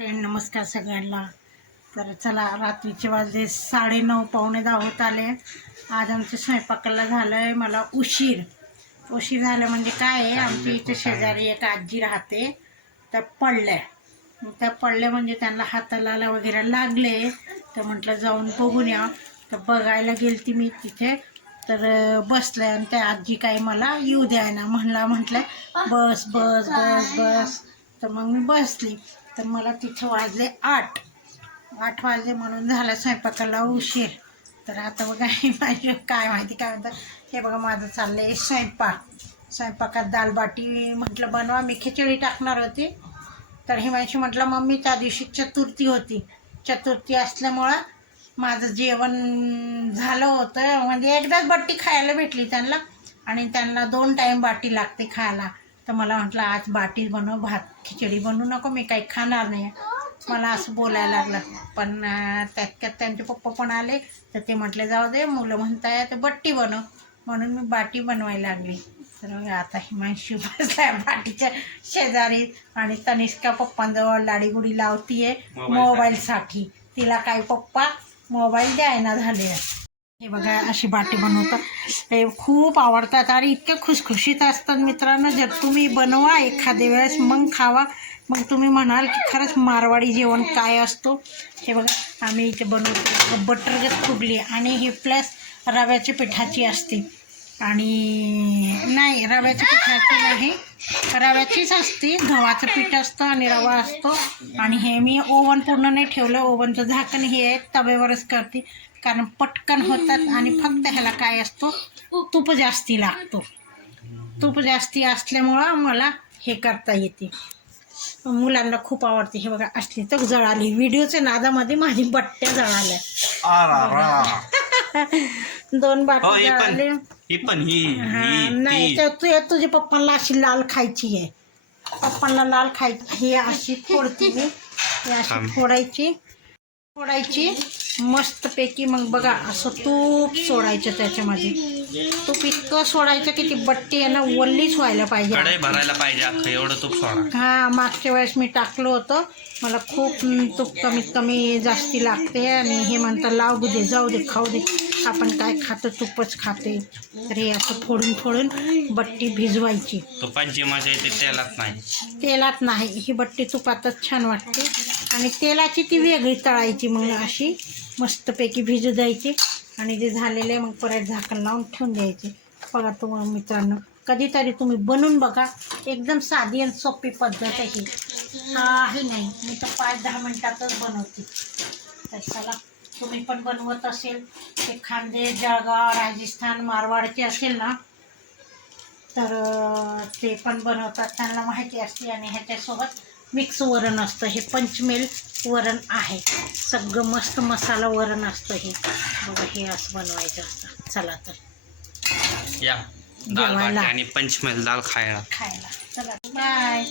नमस्कार सगळ्यांना। तर चला, रात्रीचे वाजले 9:30 पावणे 10 होत आले। आज आमच्या स्वयंपाकाला झालं आहे मला उशीर झालं म्हणजे काय आहे, आमच्या इथे शेजारी एक आजी राहते, त्या पडल्या म्हणजे त्यांना हाताला वगैरे लागले। तर म्हटलं जाऊन बघून या। तर बघायला गेलती मी तिथे, तर बसले आणि त्या आजी काही मला येऊ द्यायना। म्हटलं बस बस बस बस। तर मग मी बसली, तर मला तिथं वाजले 8 वाजले म्हणून झाला स्वयंपाकाला उशीर। तर आता बघा माझी काय माहिती काय म्हणतात, हे बघा माझं चाललं आहे स्वयंपाकात दाल बाटी म्हटलं बनवा। मी खिचडी टाकणार होती, तर हिमांशी म्हटलं मम्मी त्या दिवशी चतुर्थी असल्यामुळं माझं जेवण झालं होतं, म्हणजे एकदाच बट्टी खायला भेटली त्यांना, आणि त्यांना 2 टाईम बाटी लागते खायला। तर मला म्हटलं आज बाटी बनव, भात खिचडी बनवू नको, मी काही खाणार नाही। मला असं बोलायला लागलं, पण त्यात त्यांचे पप्पा पण आले, तर ते म्हटले जाऊ दे, मुलं म्हणताय तर बट्टी बनव, म्हणून मी बाटी बनवायला लागली। तर आता हिमांशू बसलाय बाटीच्या शेजारी, आणि तनिष्का पप्पांजवळ लाडीगुडी लावतीये मोबाईलसाठी। तिला काही पप्पा मोबाईल द्यायना झाले। हे बघा अशी बाटी बनवतात, ते खूप आवडतात आणि इतके खुशखुशीत असतात मित्रांनो। जर तुम्ही बनवा एखाद्या वेळेस, मग खावा, मग तुम्ही म्हणाल की खरंच मारवाडी जेवण काय असतो। हे बघा आम्ही इथे बनवतो बटरगत फुगली, आणि ही प्लस रव्याच्या पिठाची असते, आणि नाही रव्याच्या पिठाची नाही, रव्याचीच असते, गव्हाचं पीठ असतं आणि रवा असतो। आणि हे मी ओव्हन पूर्ण नाही ठेवलं, ओव्हनचं झाकण हे आहे, तव्यावरच करते, कारण पटकन होतात, आणि फक्त ह्याला काय असतो, तूप जास्ती लागतो। तूप जास्ती असल्यामुळं मला हे करता येते, मुलांना खूप आवडते। हे बघा असली तर जळाली, व्हिडिओच्या नादामध्ये माझी बट्ट्या जळाल्या। 2 बाटी जळाले। नाही तुझ्या पप्पांना अशी लाल खायची आहे, पप्पांना लाल खायची। ही अशी फोडते मी, ही अशी फोडायची मस्तपैकी। मग बघा असं तूप सोडायचं त्याच्यामध्ये, तूप इतकं सोडायचं की ती बट्टी आहे ना वल्लीच व्हायला पाहिजे, कढई भरायला पाहिजे एवढं तूप सोडा। हां, मागच्या वेळेस मी टाकलं होतं, मला खूप तूप कमीत कमी जास्ती लागते, आणि हे म्हणतात लावू दे, जाऊ दे, खाऊ दे, आपण काय खातो, तूपच खाते। तर हे असं फोडून बट्टी भिजवायची। तुपाची मजा येते, तेलात नाही, ही बट्टी तुपातच छान वाटते, आणि तेलाची ती वेगळी तळायची। मग अशी मस्तपैकी भिजू द्यायची, आणि जे झालेले मग परत झाकण लावून ठेवून द्यायचे। बघा तुम्हाला मित्रांनो, कधीतरी तुम्ही बनवून बघा, एकदम साधी आणि सोपी पद्धत आहे ही, काही नाही, मी तर 5-10 मिनटातच बनवते। तर चला, तुम्ही पण बनवत असेल, ते खानदेश, जळगाव, राजस्थान, मारवाडचे असेल ना, तर ते पण बनवतात, त्यांना माहिती असते। आणि ह्याच्यासोबत मिक्स वरण असतं, हे पंचमेल वरण आहे, सगळं मस्त मसाला वरण असतं हे। बघा हे असं बनवायचं असतं। चला तर या जेवायला आणि पंचमेल दाल खायला चला, बाय।